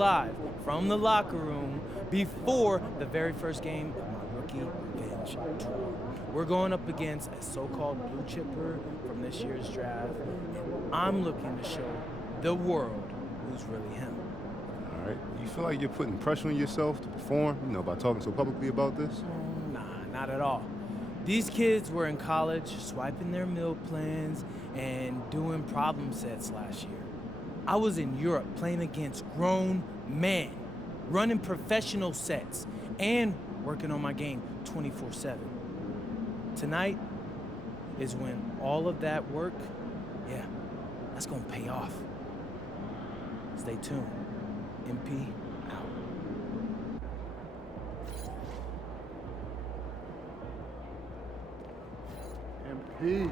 live from the locker room before the very first game of my Rookie Revenge Tour. We're going up against a so-called blue chipper from this year's draft, and I'm looking to show the world who's really him. All right. You feel like you're putting pressure on yourself to perform, by talking so publicly about this? Nah, not at all. These kids were in college swiping their meal plans and doing problem sets last year. I was in Europe playing against grown men, running professional sets, and working on my game 24/7. Tonight is when all of that work, that's gonna pay off. Stay tuned. MP out. MP.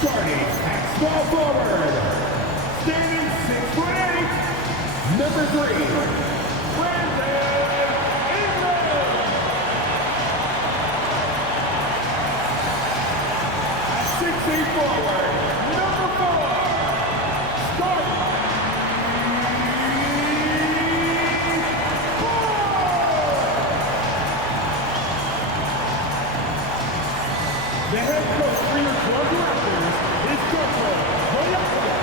Starting at small forward, standing 6'8", number 3, Brandon Ingram. At 6'8" forward, number 4, Scott Moore. The head coach for your club directors is Coach Moyaka.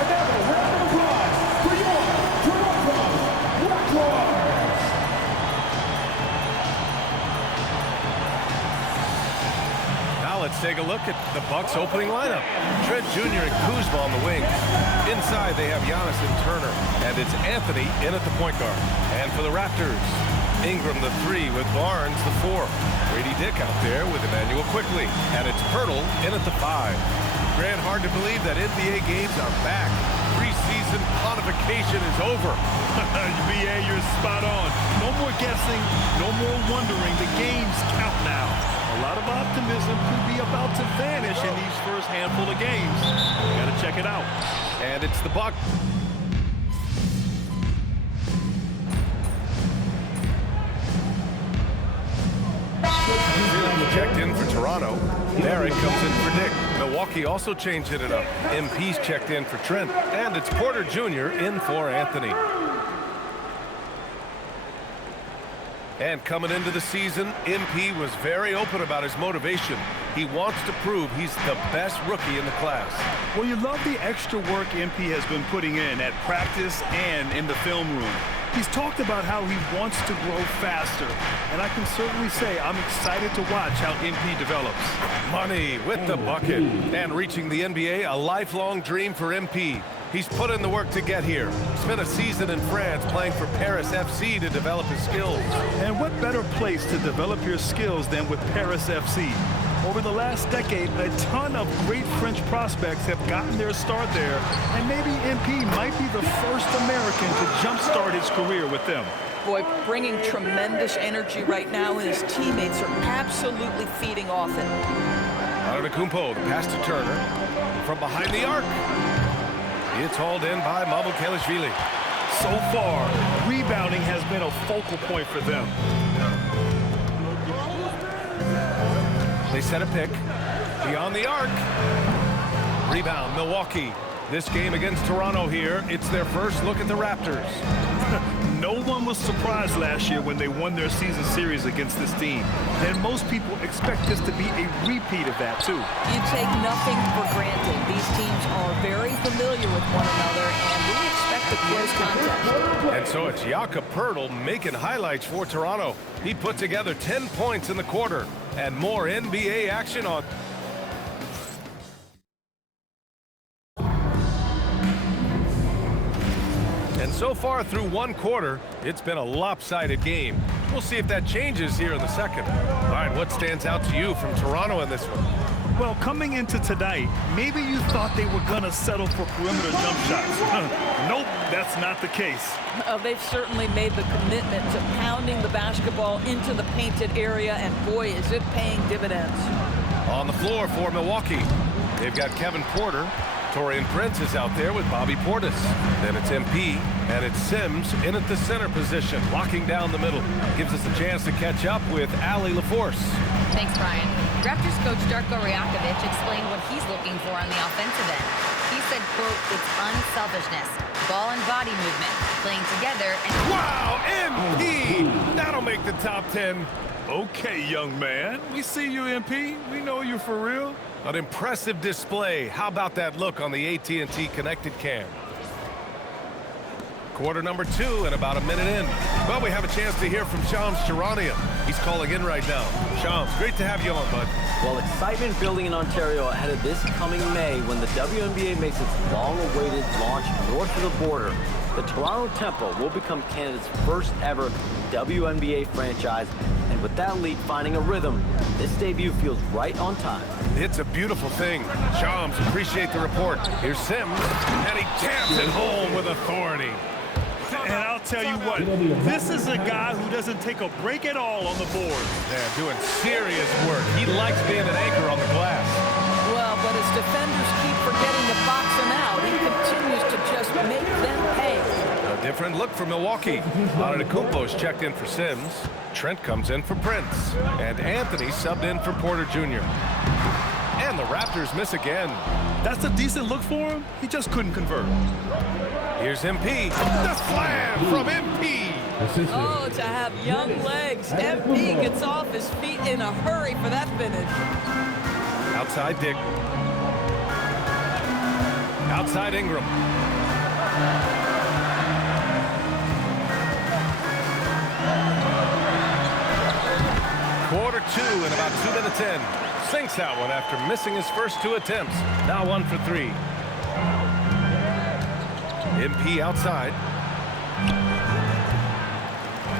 Another round of applause for your Toronto Raptors. Now let's take a look at the Bucks' opening lineup. Trent Jr. and Kuzma on the wings. Inside they have Giannis and Turner, and it's Anthony in at the point guard. And for the Raptors, Ingram the 3 with Barnes the 4. Grady Dick out there with Emmanuel Quickley, and it's Pirtle in at the 5. Grant, hard to believe that NBA games are back. Preseason qualification is over. BA, you're spot on. No more guessing, no more wondering. The games count now. A lot of optimism could be about to vanish in these first handful of games. Gotta check it out. And it's the Bucks. Checked in for Toronto. Barrett comes in for Dick. Milwaukee also changed it up. MP's checked in for Trent. And it's Porter Jr. in for Anthony. And coming into the season, MP was very open about his motivation. He wants to prove he's the best rookie in the class. Well, you love the extra work MP has been putting in at practice and in the film room. He's talked about how he wants to grow faster, and I can certainly say I'm excited to watch how MP develops. Money with the bucket. And reaching the NBA, a lifelong dream for MP. He's put in the work to get here. Spent a season in France playing for Paris FC to develop his skills. And what better place to develop your skills than with Paris FC? Over the last decade, a ton of great French prospects have gotten their start there, and maybe MP might be the first American to jumpstart his career with them. Boy, bringing tremendous energy right now, and his teammates are absolutely feeding off it. Antetokounmpo, the pass to Turner. From behind the arc. It's hauled in by Mamukelashvili. So far, rebounding has been a focal point for them. They set a pick. Beyond the arc. Rebound, Milwaukee. This game against Toronto here, it's their first look at the Raptors. No one was surprised last year when they won their season series against this team. And most people expect this to be a repeat of that, too. You take nothing for granted. These teams are very familiar with one another, and we expect a close contest. And so it's Jakob Poeltl making highlights for Toronto. He put together 10 points in the quarter. And more NBA action on. And so far through one quarter, it's been a lopsided game. We'll see if that changes here in the second. All right, what stands out to you from Toronto in this one? Well, coming into tonight, maybe you thought they were going to settle for perimeter jump shots. Nope, that's not the case. They've certainly made the commitment to pounding the basketball into the painted area, and boy, is it paying dividends. On the floor for Milwaukee, they've got Kevin Porter. Taurean Prince is out there with Bobby Portis. Then it's MP, and it's Sims in at the center position, locking down the middle. Gives us a chance to catch up with Allie LaForce. Thanks, Brian. Raptors coach Darko Rajakovic explained what he's looking for on the offensive end. He said, quote, it's unselfishness, ball and body movement, playing together, and... Wow, MP! That'll make the top 10. Okay, young man. We see you, MP. We know you for real. An impressive display. How about that look on the AT&T connected cam? Quarter number 2 and about a minute in. Well, we have a chance to hear from Shams Charania. He's calling in right now. Shams, great to have you on, bud. Well, excitement building in Ontario ahead of this coming May when the WNBA makes its long-awaited launch north of the border. The Toronto Tempo will become Canada's first ever WNBA franchise, and with that league finding a rhythm, this debut feels right on time. It's a beautiful thing. Shams, appreciate the report. Here's Sims, and he jams it home with authority. And I'll tell you what, this is a guy who doesn't take a break at all on the board. Yeah, doing serious work. He likes being an anchor on the glass. Well, but as defenders keep forgetting to box him out, he continues to just make them pay. A different look for Milwaukee. Antetokounmpo's checked in for Sims. Trent comes in for Prince. And Anthony subbed in for Porter Jr. And the Raptors miss again. That's a decent look for him. He just couldn't convert. Here's MP. The slam from MP. Oh, to have young legs. MP gets off his feet in a hurry for that finish. Outside Dick. Outside Ingram. Quarter 2 and about 2 minutes in. Sinks that one after missing his first 2 attempts. Now 1 for 3. MP outside.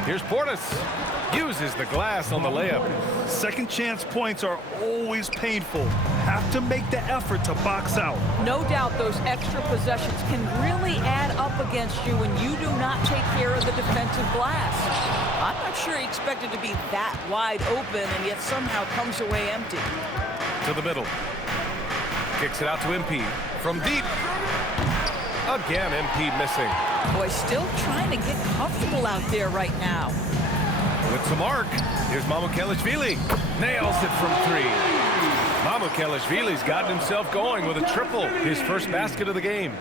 Here's Portis. Uses the glass on the layup. Second chance points are always painful. Have to make the effort to box out. No doubt those extra possessions can really add up against you when you do not take care of the defensive glass. I'm not sure he expected to be that wide open and yet somehow comes away empty. To the middle. Kicks it out to MP. From deep. Again, MP missing. Boy, still trying to get comfortable out there right now. With some arc, here's Mamukelashvili. Nails it from 3. Mamukelashvili's gotten himself going with a triple, his first basket of the game.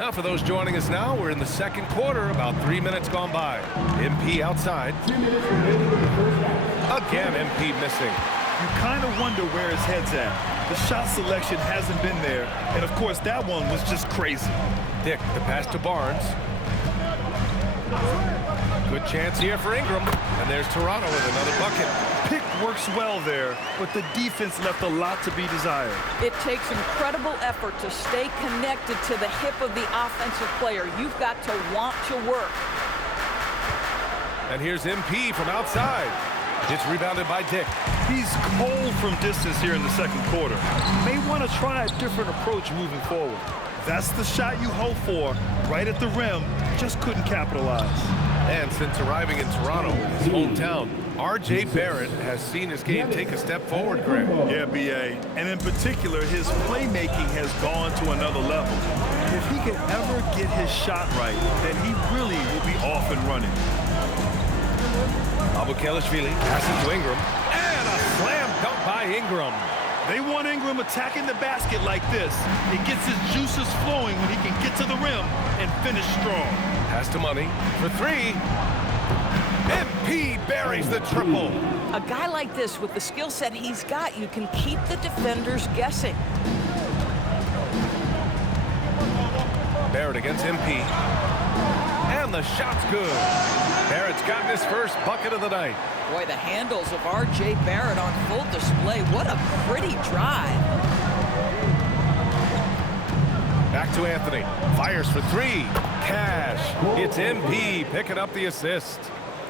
Now, for those joining us now, we're in the second quarter, about 3 minutes gone by. MP outside. 2 minutes remaining in the first half. Again, MP missing. You kind of wonder where his head's at. The shot selection hasn't been there, and of course that one was just crazy. Dick, the pass to Barnes. Good chance here for Ingram, and there's Toronto with another bucket. Pick works well there, but the defense left a lot to be desired. It takes incredible effort to stay connected to the hip of the offensive player. You've got to want to work. And here's MP from outside. It's rebounded by Dick. He's cold from distance here in the second quarter. May want to try a different approach moving forward. That's the shot you hope for, right at the rim. Just couldn't capitalize. And since arriving in Toronto, his hometown, R.J. Barrett has seen his game take a step forward, Greg. Yeah, B.A. And in particular, his playmaking has gone to another level. If he can ever get his shot right, then he really will be off and running. Abukelashvili passing to Ingram. And a slam dunk by Ingram. They want Ingram attacking the basket like this. It gets his juices flowing when he can get to the rim and finish strong. Pass to Money for three. MP buries the triple. A guy like this, with the skill set he's got, you can keep the defenders guessing. Barrett against MP. And the shot's good. Barrett's gotten his first bucket of the night. Boy, the handles of R.J. Barrett on full display. What a pretty drive. Back to Anthony. Fires for three. Cash. It's MP picking up the assist.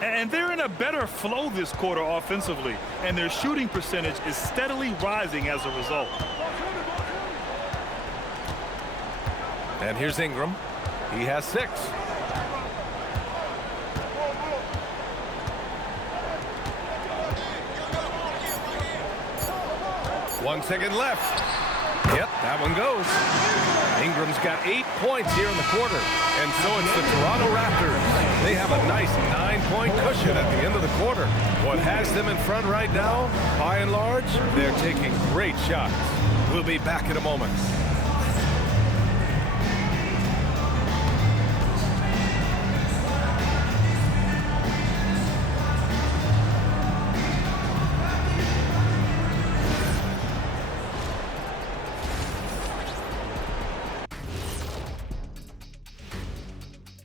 And they're in a better flow this quarter offensively, and their shooting percentage is steadily rising as a result. And here's Ingram. He has 6. 1 second left. Yep, that one goes. Ingram's got 8 points here in the quarter. And so it's the Toronto Raptors. They have a nice 9-point cushion at the end of the quarter. What has them in front right now, by and large, they're taking great shots. We'll be back in a moment.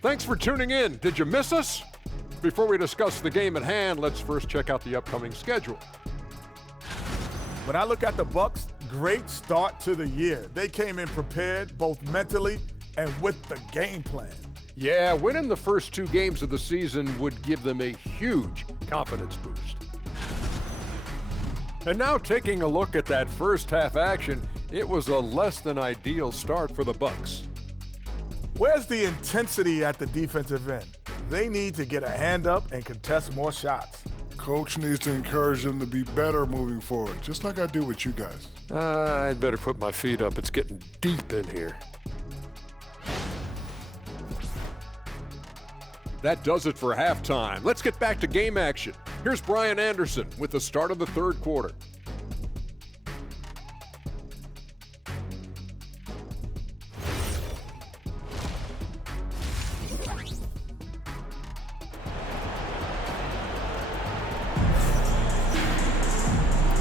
Thanks for tuning in. Did you miss us? Before we discuss the game at hand, let's first check out the upcoming schedule. When I look at the Bucks, great start to the year. They came in prepared both mentally and with the game plan. Yeah, winning the first 2 games of the season would give them a huge confidence boost. And now taking a look at that first half action, it was a less than ideal start for the Bucks. Where's the intensity at the defensive end? They need to get a hand up and contest more shots. Coach needs to encourage them to be better moving forward, just like I do with you guys. I'd better put my feet up. It's getting deep in here. That does it for halftime. Let's get back to game action. Here's Brian Anderson with the start of the third quarter.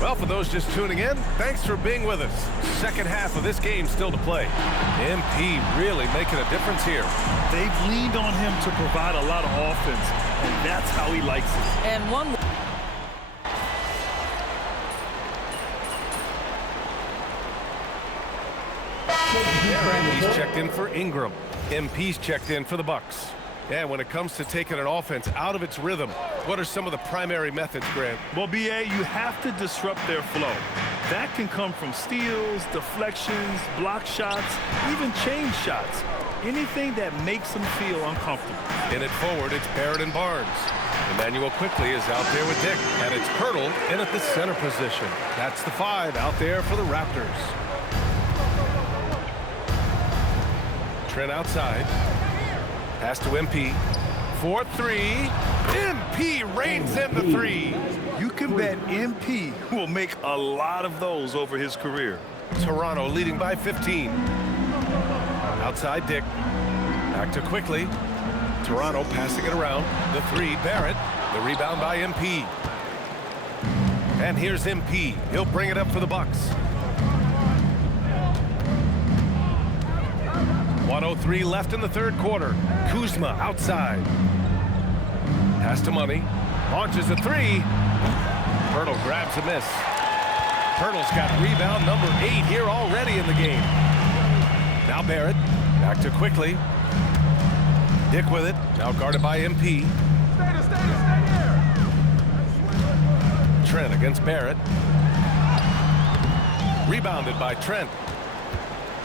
Well, for those just tuning in, thanks for being with us. Second half of this game still to play. MP really making a difference here. They've leaned on him to provide a lot of offense, and that's how he likes it. And one. He's checked in for Ingram. MP's checked in for the Bucks. And when it comes to taking an offense out of its rhythm, what are some of the primary methods, Grant? Well, B.A., you have to disrupt their flow. That can come from steals, deflections, block shots, even change shots. Anything that makes them feel uncomfortable. In it forward, it's Barrett and Barnes. Emmanuel quickly is out there with Dick. And it's Pirtle in at the center position. That's the 5 out there for the Raptors. Trent outside. Pass to MP. 4-3. MP reigns in the 3. You can bet MP will make a lot of those over his career. Toronto leading by 15. Outside Dick. Back to Quickly. Toronto passing it around. The three, Barrett. The rebound by MP. And here's MP. He'll bring it up for the Bucks. 1:03 left in the third quarter. Kuzma outside. Pass to Money. Launches a three. Hurdle grabs a miss. Hurdle's got rebound number 8 here already in the game. Now Barrett. Back to Quickly. Dick with it. Now guarded by MP. Trent against Barrett. Rebounded by Trent.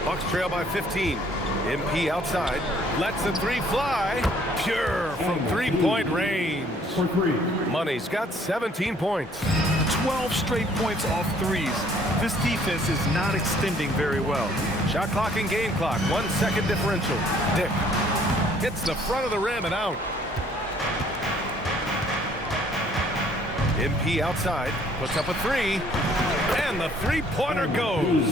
Bucks trail by 15. MP outside. Lets the three fly. Pure from three-point range. Money's got 17 points. 12 straight points off threes. This defense is not extending very well. Shot clock and game clock. 1 second differential. Dick hits the front of the rim and out. MP outside. Puts up a three. And the three-pointer goes.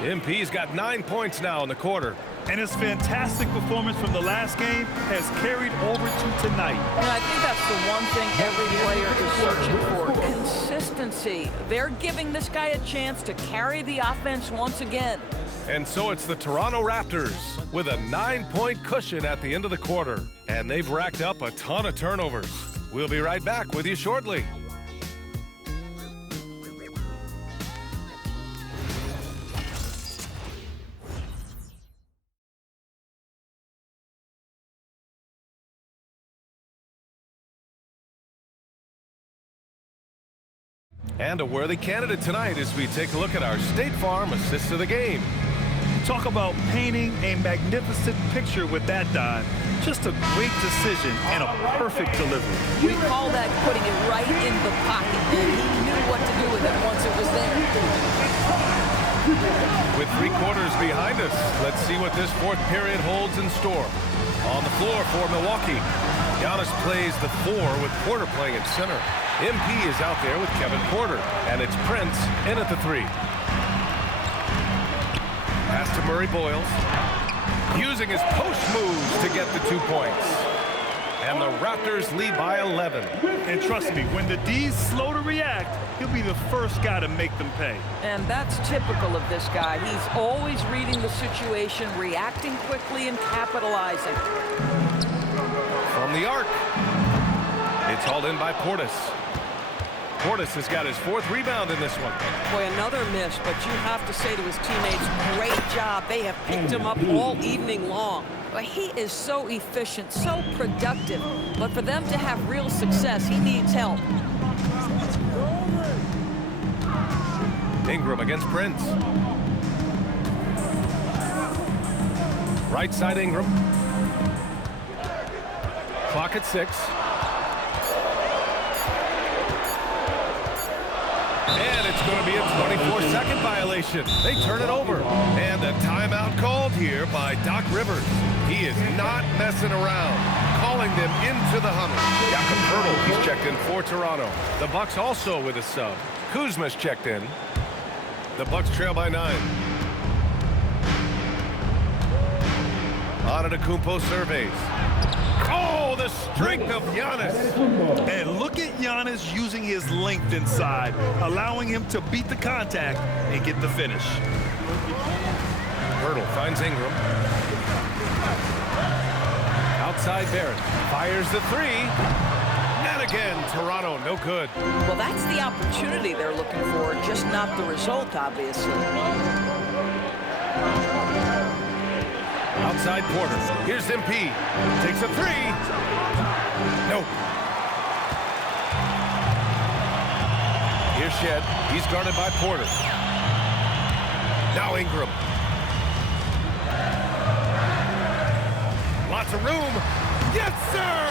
MP's got 9 points now in the quarter. And his fantastic performance from the last game has carried over to tonight. And I think that's the one thing every player is searching for. Consistency. They're giving this guy a chance to carry the offense once again. And so it's the Toronto Raptors with a 9-point cushion at the end of the quarter. And they've racked up a ton of turnovers. We'll be right back with you shortly. And a worthy candidate tonight as we take a look at our State Farm assist of the game. Talk about painting a magnificent picture with that dive. Just a great decision and a perfect delivery. We call that putting it right in the pocket, and he knew what to do with it once it was there. With 3 quarters behind us, let's see what this fourth period holds in store. On the floor for Milwaukee, Giannis plays the 4 with Porter playing at center. MP is out there with Kevin Porter, and it's Prince in at the 3. Pass to Murray Boyles, using his post moves to get the 2 points. And the Raptors lead by 11. And trust me, when the D's slow to react, he'll be the first guy to make them pay. And that's typical of this guy. He's always reading the situation, reacting quickly, and capitalizing. From the arc, it's hauled in by Portis. Portis has got his 4th rebound in this one. Boy, another miss, but you have to say to his teammates, great job. They have picked him up all evening long. But he is so efficient, so productive. But for them to have real success, he needs help. Ingram against Prince. Right side Ingram. Clock at 6. And it's going to be a 24-second violation. They turn it over. And a timeout called here by Doc Rivers. He is not messing around, calling them into the huddle. Jakob Poeltl, he's checked in for Toronto. The Bucks also with a sub. Kuzma's checked in. The Bucks trail by 9. Antetokounmpo surveys. Oh, the strength of Giannis. And look at Giannis using his length inside, allowing him to beat the contact and get the finish. Poeltl finds Ingram. Outside Barrett. Fires the 3. And again, Toronto, no good. Well, that's the opportunity they're looking for, just not the result, obviously. Outside Porter. Here's MP. Takes a 3. Nope. Here's Shed. He's guarded by Porter. Now Ingram. Lots of room. Yes, sir!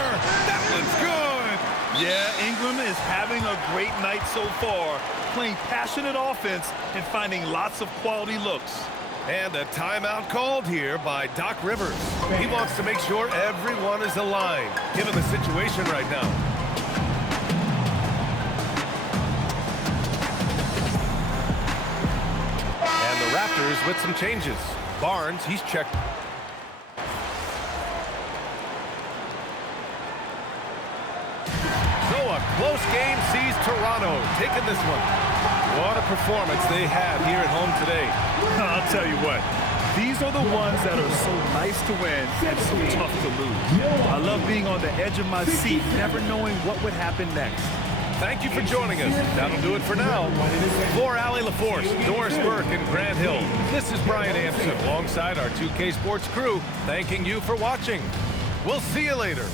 That one's good! Yeah, Ingram is having a great night so far, playing passionate offense and finding lots of quality looks. And a timeout called here by Doc Rivers. He wants to make sure everyone is aligned, given the situation right now. And the Raptors with some changes. Barnes, he's checked. So a close game sees Toronto taking this one. What a performance they had here at home today. I'll tell you what. These are the ones that are so nice to win and so tough to lose. I love being on the edge of my seat, never knowing what would happen next. Thank you for joining us. That'll do it for now. For Allie LaForce, Doris Burke, and Grant Hill, this is Brian Anderson alongside our 2K Sports crew, thanking you for watching. We'll see you later.